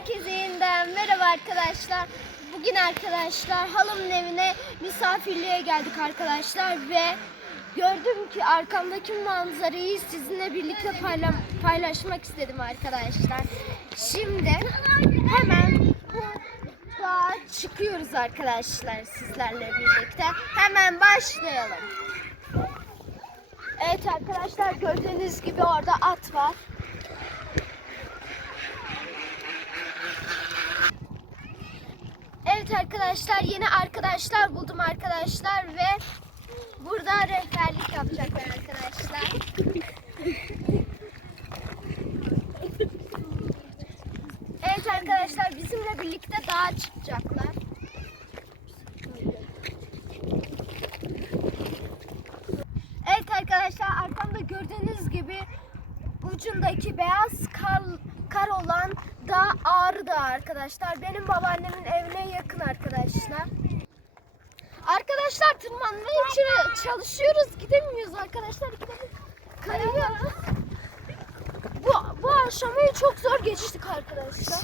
Herkese yeniden merhaba arkadaşlar. Bugün arkadaşlar halamın evine misafirliğe geldik arkadaşlar ve gördüm ki arkamdaki manzarayı sizinle birlikte payla- paylaşmak istedim arkadaşlar. Şimdi hemen dağa çıkıyoruz arkadaşlar sizlerle birlikte. Hemen başlayalım. Evet arkadaşlar gördüğünüz gibi orada at var. Evet arkadaşlar yeni arkadaşlar buldum arkadaşlar ve burada rehberlik yapacaklar arkadaşlar. Evet arkadaşlar bizimle birlikte dağa çıkacaklar. Evet arkadaşlar arkamda gördüğünüz gibi ucundaki beyaz kar, kar olan dağ Ağrı Dağı arkadaşlar. Benim babaannemin evine yakın arkadaşlar. Arkadaşlar tırmanma için çalışıyoruz. Gidemiyoruz arkadaşlar. Kayıyoruz. Bu, bu aşamayı çok zor geçtik arkadaşlar.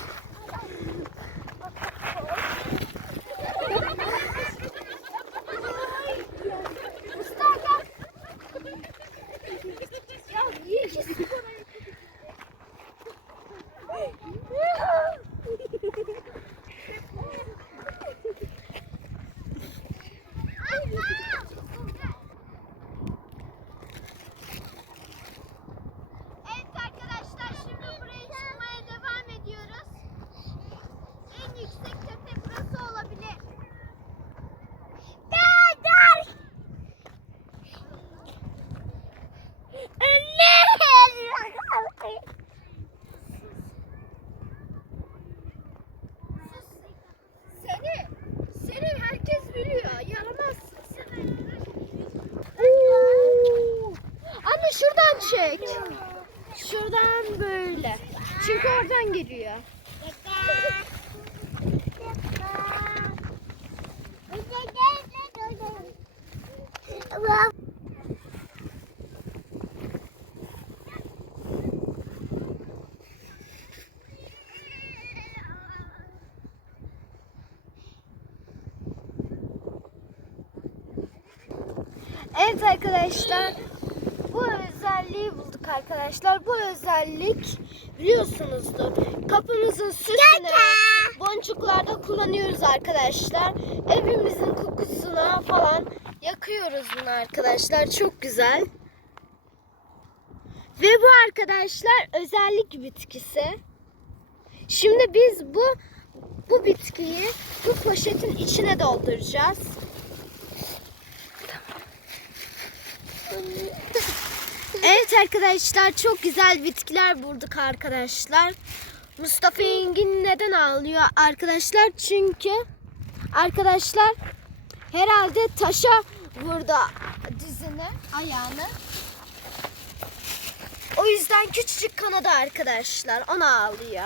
Çek. Şuradan böyle. Çünkü oradan geliyor. Evet arkadaşlar özelliği bulduk arkadaşlar. Bu özellik biliyorsunuzdur. Kapımızın süsüne boncuklarda kullanıyoruz arkadaşlar. Evimizin kokusuna falan yakıyoruz bunu arkadaşlar. Çok güzel. Ve bu arkadaşlar özellik bitkisi. Şimdi biz bu bu bitkiyi bu poşetin içine dolduracağız. Evet arkadaşlar çok güzel bitkiler bulduk arkadaşlar. Mustafa Engin neden ağlıyor arkadaşlar? Çünkü arkadaşlar herhalde taşa vurdu dizini, ayağını. O yüzden küçücük kanadı arkadaşlar. Ona ağlıyor.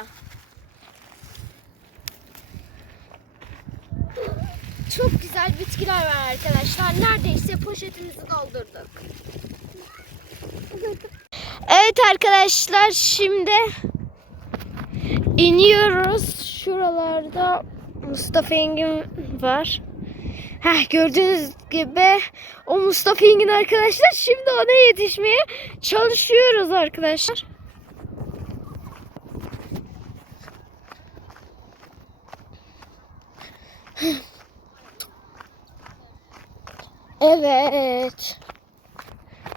Çok güzel bitkiler var arkadaşlar. Neredeyse poşetimizi doldurduk. Evet arkadaşlar şimdi iniyoruz. Şuralarda Mustafa Engin var. Heh, gördüğünüz gibi o Mustafa Engin arkadaşlar şimdi ona yetişmeye çalışıyoruz arkadaşlar. Evet.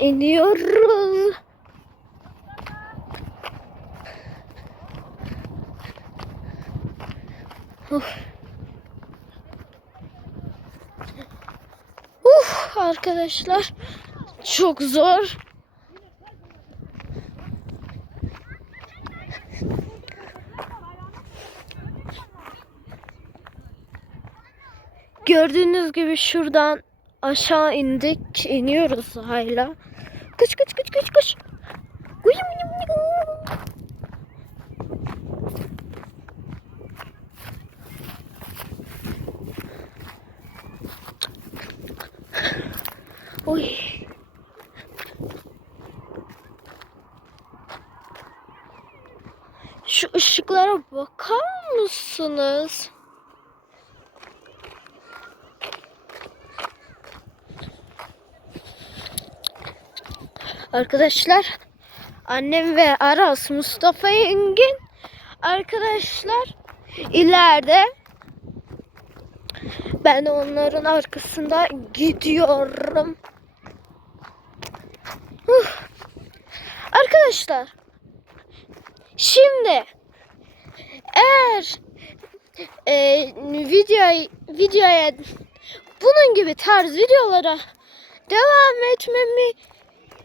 İniyoruz. Uf. Uf arkadaşlar çok zor. Gördüğünüz gibi şuradan aşağı indik. iniyoruz hala. Şu ışıklara bakar mısınız? Arkadaşlar annem ve Aras Mustafa Engin arkadaşlar ileride ben onların arkasında gidiyorum. Huh. Arkadaşlar şimdi eğer e, video videoya bunun gibi tarz videolara devam etmemi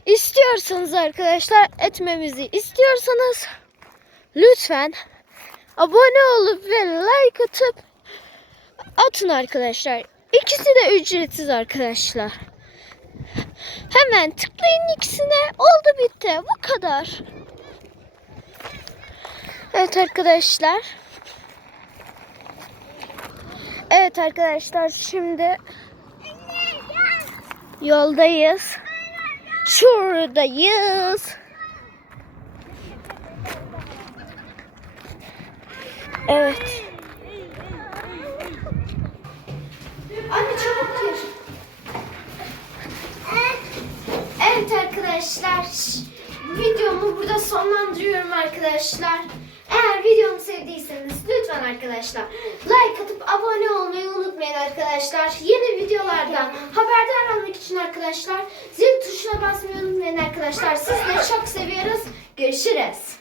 istiyorsanız arkadaşlar etmemizi istiyorsanız lütfen abone olup ve like atıp atın arkadaşlar. İkisi de ücretsiz arkadaşlar. Hemen tıklayın ikisine. Oldu bitti. Bu kadar. Evet arkadaşlar. Evet arkadaşlar şimdi yoldayız. Şuradayız. Evet. Anne çabuk gir. Evet arkadaşlar. Videomu burada sonlandırıyorum arkadaşlar. Eğer videomu sevdiyseniz lütfen arkadaşlar like atıp abone olmayı unutmayın arkadaşlar. Yeni videolardan haberdar olmak için arkadaşlar zil tuşuna basmayı unutmayın arkadaşlar. Sizleri çok seviyoruz. Görüşürüz.